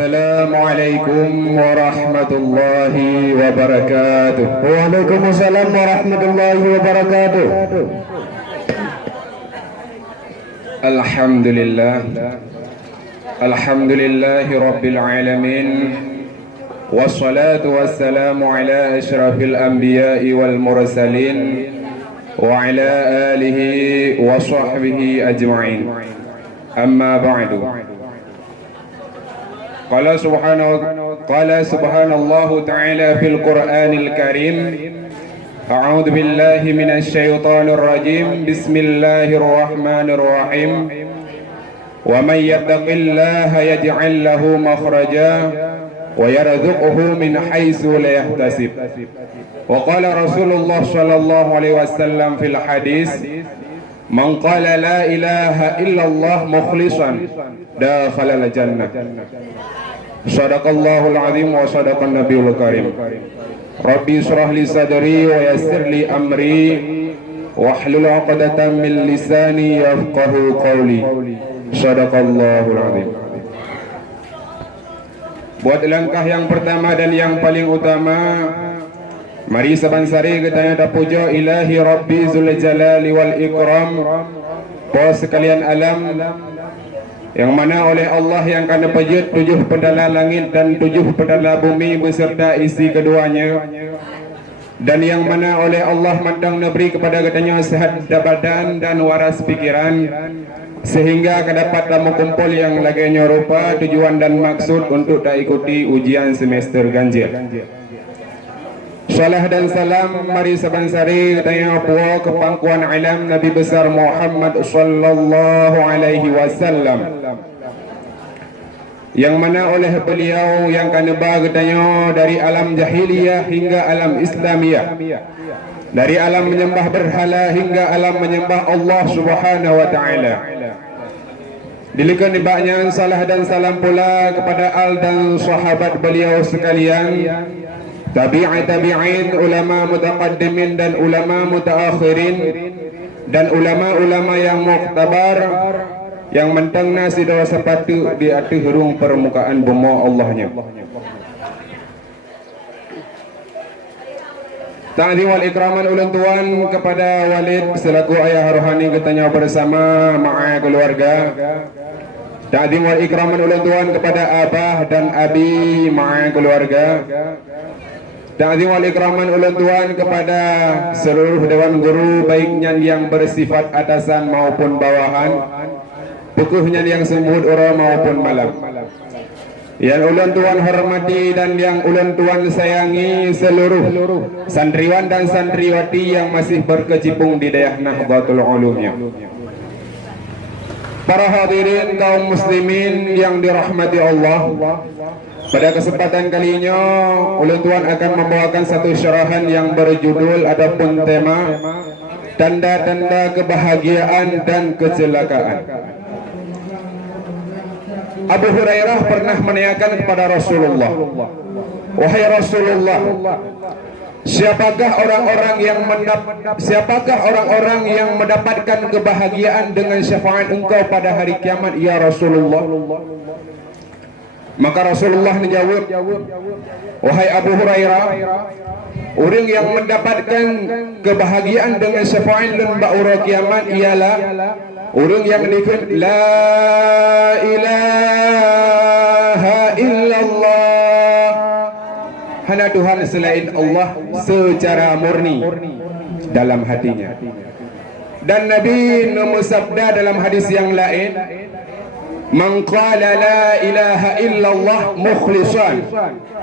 Assalamualaikum warahmatullahi wabarakatuh. Waalaikumsalam warahmatullahi wabarakatuh. Alhamdulillahi rabbil alamin. Wassalatu wassalamu ala asyrafil anbiya'i wal mursalin wa ala alihi wa sahbihi ajma'in. Amma ba'du. Qala subhanallahu ta'ala fil Qur'anil Karim. A'udzu billahi minasy syaithanir rajim. Bismillahir rahim. Wa may yattaqillaha yaj'al lahu makhraja wa yarzuqhu min haitsu la yahtasib. Wa qala Rasulullah sallallahu alaihi wasallam fil hadis, man qala la ilaha illallah mukhlishan dakhala al jannah. Sadaqallahul azim wa sadaqan nabiyul karim. Rabbi israh li sadri wa yassir li amri wahlul 'uqdatam min lisani yafqahu qawli. Sadaqallahul azim. Buat langkah yang pertama dan yang paling utama, mari sabansari kita puja ilahi rabbi zul jalali wal ikram. Para sekalian alam, yang mana oleh Allah yang akan pejut 7 pendala langit dan 7 pendala bumi beserta isi keduanya, dan yang mana oleh Allah mandang neberi kepada katanya sehat badan dan waras pikiran, sehingga dapat tamu kumpul yang laganya rupa tujuan dan maksud untuk tak ikuti ujian semester ganjil. Salah dan salam mari sabansari katanya puwa kepangkuan alam Nabi besar Muhammad sallallahu alaihi wasallam, yang mana oleh beliau yang kaneba katanya dari alam jahiliyah hingga alam islamiyah, dari alam menyembah berhala hingga alam menyembah Allah Subhanahu wa taala. Dilikan dibaknya salah dan salam pula kepada al dan sahabat beliau sekalian, tabi'in, ulama mutaqaddimin dan ulama mutaakhirin, dan ulama-ulama yang muktabar yang mentangna sidawa sepatu di atas hurung permukaan bumi Allahnya. Ta'zim wal ikraman ulun tuan kepada Walid selaku ayah rohani katanya bersama ma'a keluarga. Ta'zim wal ikraman ulun tuan kepada abah dan abi ma'a keluarga. Ta'zim wal ikraman ulun tuan kepada seluruh dewan guru, baiknya yang bersifat atasan maupun bawahan, pukuhnya yang sembut ora maupun malam. Yang ulun tuan hormati dan yang ulun tuan sayangi seluruh santriwan dan santriwati yang masih berkecimpung di daerah Nahdlatul Ulumnya. Para hadirin kaum muslimin yang dirahmati Allah, pada kesempatan kalinya ulun tuan akan membawakan satu syarahan yang berjudul ataupun tema tanda-tanda kebahagiaan dan kecelakaan. Abu Hurairah pernah menanyakan kepada Rasulullah, wahai Rasulullah, siapakah orang-orang yang mendapatkan kebahagiaan dengan syafaat engkau pada hari kiamat ya Rasulullah? Maka Rasulullah menjawab, wahai Abu Hurairah, orang yang mendapatkan kebahagiaan dengan syafaat lembah ura kiamat ialah orang yang dikut la ilaha illallah, hanya Tuhan selain Allah secara murni dalam hatinya. Dan Nabi bersabda dalam hadis yang lain, man qala la ilaha illallah mukhlishan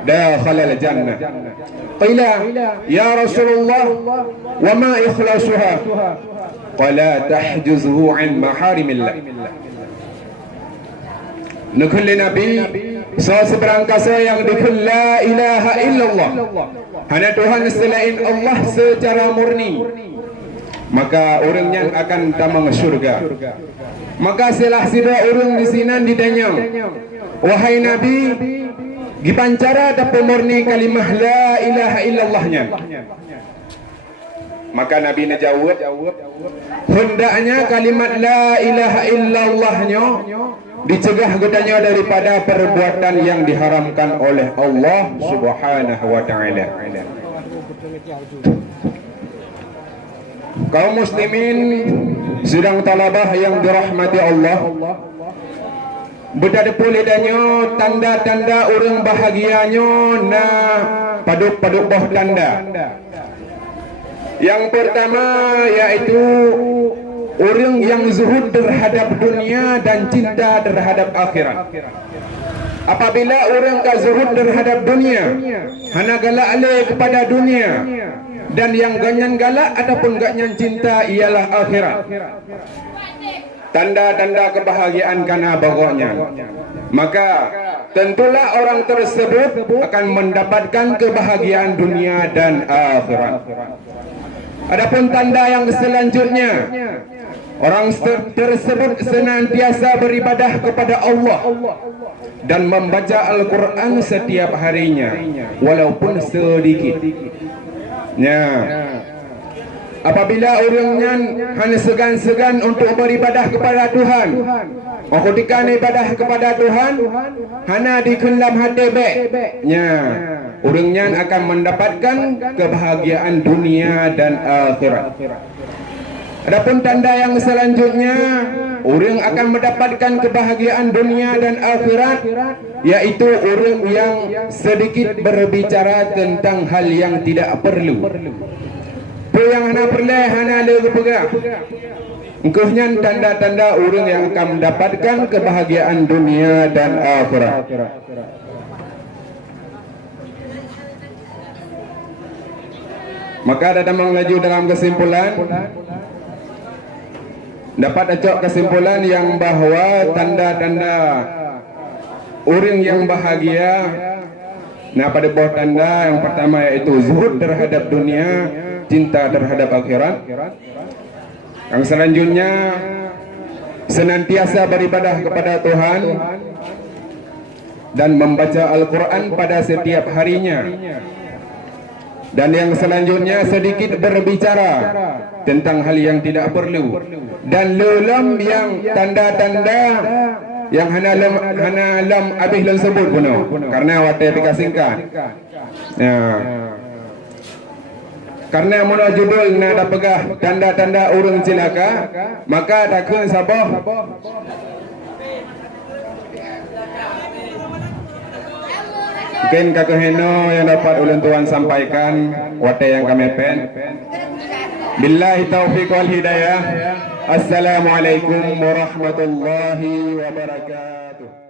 dakhala al-jannah. Qila ya Rasulullah wa ma ikhlasuha? Qala tahjuzuhu an maharimillah. Nakul Nabi seberangkasa yang dikul la ilaha illallah, hanya Tuhan selain Allah secara murni, maka orangnya akan tamang syurga. Maka selah sida orang di sini ditanya, wahai Nabi, gipancara dapat murni kalimah la ilaha illallahnya? Maka Nabi najawab, hendaknya kalimat la ilaha illallahnya dicegah katanya daripada perbuatan yang diharamkan oleh Allah Subhanahu wa taala. Kaum muslimin sidang talabah yang dirahmati Allah, berada pula danyo tanda-tanda orang bahagianya na paduk-paduk bawah tanda. Yang pertama yaitu orang yang zuhud terhadap dunia dan cinta terhadap akhirat. Apabila orang ka zuhud terhadap dunia, hana galak ale kepada dunia, dan yang ganyan galak ataupun ganyan cinta ialah akhirat. Tanda-tanda kebahagiaan kana bagoknya. Maka tentulah orang tersebut akan mendapatkan kebahagiaan dunia dan akhirat. Adapun tanda yang selanjutnya, orang tersebut senantiasa beribadah kepada Allah dan membaca Al-Quran setiap harinya walaupun sedikit. Apabila orangnya hanya segan-segan untuk beribadah kepada Tuhan, ketika ibadah kepada Tuhan hanya dikelam hati baiknya, orangnya akan mendapatkan kebahagiaan dunia dan akhirat. Adapun tanda yang selanjutnya, orang akan mendapatkan kebahagiaan dunia dan akhirat, yaitu orang yang sedikit berbicara tentang hal yang tidak perlu. Yang hana perlu, hana lagi pegang. Engkaunya tanda-tanda orang yang akan mendapatkan kebahagiaan dunia dan akhirat. Maka ada mengelaju dalam kesimpulan, dapat acok kesimpulan yang bahawa tanda-tanda orang yang bahagia, nah pada bawah tanda yang pertama yaitu zuhud terhadap dunia, cinta terhadap akhirat. Yang selanjutnya senantiasa beribadah kepada Tuhan dan membaca Al-Quran pada setiap harinya. Dan yang selanjutnya sedikit berbicara tentang hal yang tidak perlu. Dan lelam yang tanda-tanda yang hana lam habis lan sebut pun karena wate dikasingkan. Karena mula judul nak ada pegah tanda-tanda orang celaka, maka takkan sabah mungkin kakak Heno yang dapat ulun Tuhan sampaikan wate yang kami pen. Billahi taufiq wal hidayah. Assalamualaikum warahmatullahi wabarakatuh.